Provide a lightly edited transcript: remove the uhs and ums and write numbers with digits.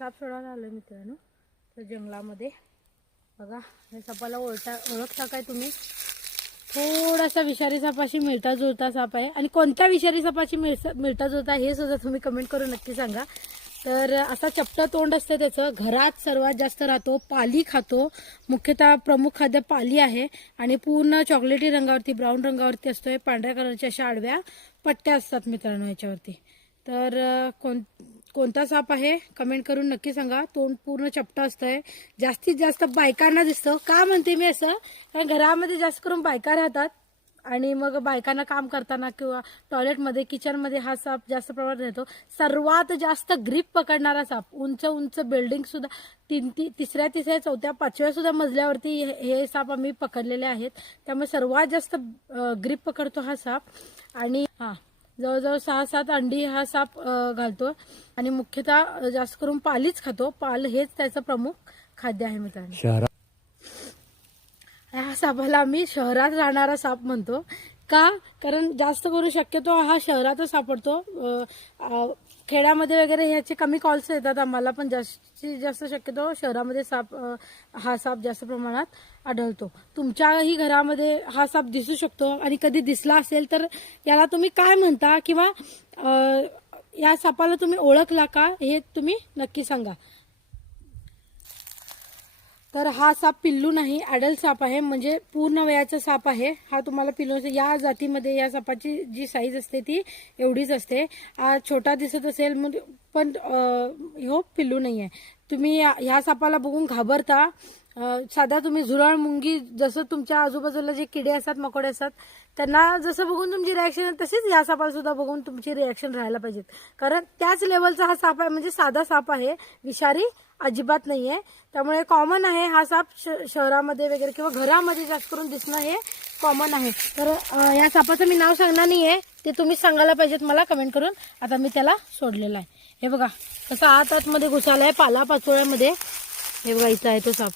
साप सोडायला आलो मित्रांनो तर जंगलामध्ये बघा या सापाला ओळखता काय तुम्ही? थोडासा विषारी सापाशी मिळता जुळता साप आहे आणि कोणत्या विषारी सापाशी मिळता जुळता हे सुद्धा तुम्ही कमेंट करून नक्की सांगा। तर असा चपटा तोंड असतं त्याचं, घरात सर्वात जास्त राहतो, पाली खातो, मुख्यतः प्रमुख खाद्य पाली आहे आणि पूर्ण चॉकलेटी रंगावरती ब्राऊन रंगावरती असतोय, पांढऱ्या कलरच्या अशा आडव्या पट्ट्या असतात मित्रांनो याच्यावरती। तर कोणता साप आहे कमेंट करून नक्की सांगा। तोंड पूर्ण चपटा असतंय, जास्तीत जास्त बायकांना दिसतं। का म्हणते मी असं? कारण घरामध्ये जास्त करून बायका राहतात आणि मग बायकांना काम करताना किंवा टॉयलेटमध्ये किचनमध्ये हा साप जास्त प्रमाणात राहतो। सर्वात जास्त ग्रीप पकडणारा साप, उंच उंच बिल्डिंग सुद्धा तिसऱ्या चौथ्या पाचव्या सुद्धा मजल्यावरती हे साप आम्ही पकडलेले आहेत, त्यामुळे सर्वात जास्त ग्रीप पकडतो हा साप। आणि जवळजवळ 6-7 अंडी हा साप घालतो आणि मुख्यतः जास्त करून पालीच खातो। पाल हेच त्याचं प्रमुख खाद्य आहे मित्रांनो। ह्या सापाला आम्ही शहरात राहणारा साप म्हणतो का? कारण जास्त करून शक्यतो हा शहरातच सापडतो। खेड्यामध्ये वगैरे ह्याचे कमी कॉल्स येतात आम्हाला, पण जास्तीत जास्त शक्यतो शहरामध्ये हा साप जास्त प्रमाणात आढळतो। तुमच्याही घरामध्ये हा साप दिसू शकतो आणि कधी दिसला असेल तर याला तुम्ही काय म्हणता किंवा या सापाला तुम्ही ओळखला का हे तुम्ही नक्की सांगा। तर हा साप पिल्लू नाही, ॲडल्ट साप आहे, म्हणजे पूर्ण वयाचा साप आहे हा। तुम्हाला पिल्लू या जातीमध्ये या सापाची जी साईज असते ती एवढीच असते। छोटा दिसत असेल पण हो पिल्लू नाही आहे। तुम्ही ह्या सापाला बघून घाबरता, साधा तुम्ही झुरळ मुंगी जसं तुमच्या आजूबाजूला जे किडे असतात मकोडे असतात त्यांना जसं बघून तुमची रिॲक्शन तशीच या सापाला सुद्धा बघून तुमची रिॲक्शन राहायला पाहिजेत, कारण त्याच लेवलचा हा साप आहे। म्हणजे साधा साप आहे, विषारी अजिबात नाहीये, त्यामुळे कॉमन आहे हा साप। शहरामध्ये वगैरे किंवा घरामध्ये जास्त करून दिसणं हे कॉमन आहे। तर या सापाचं मी नाव सांगणार नाहीये, ते तुम्ही सांगायला पाहिजेत मला कमेंट करून। आता मी त्याला सोडलेला आहे, हे बघा कसं आतमध्ये घुसालाय पाला पाचोळ्यामध्ये, हे बघा इथं आहे तो साप।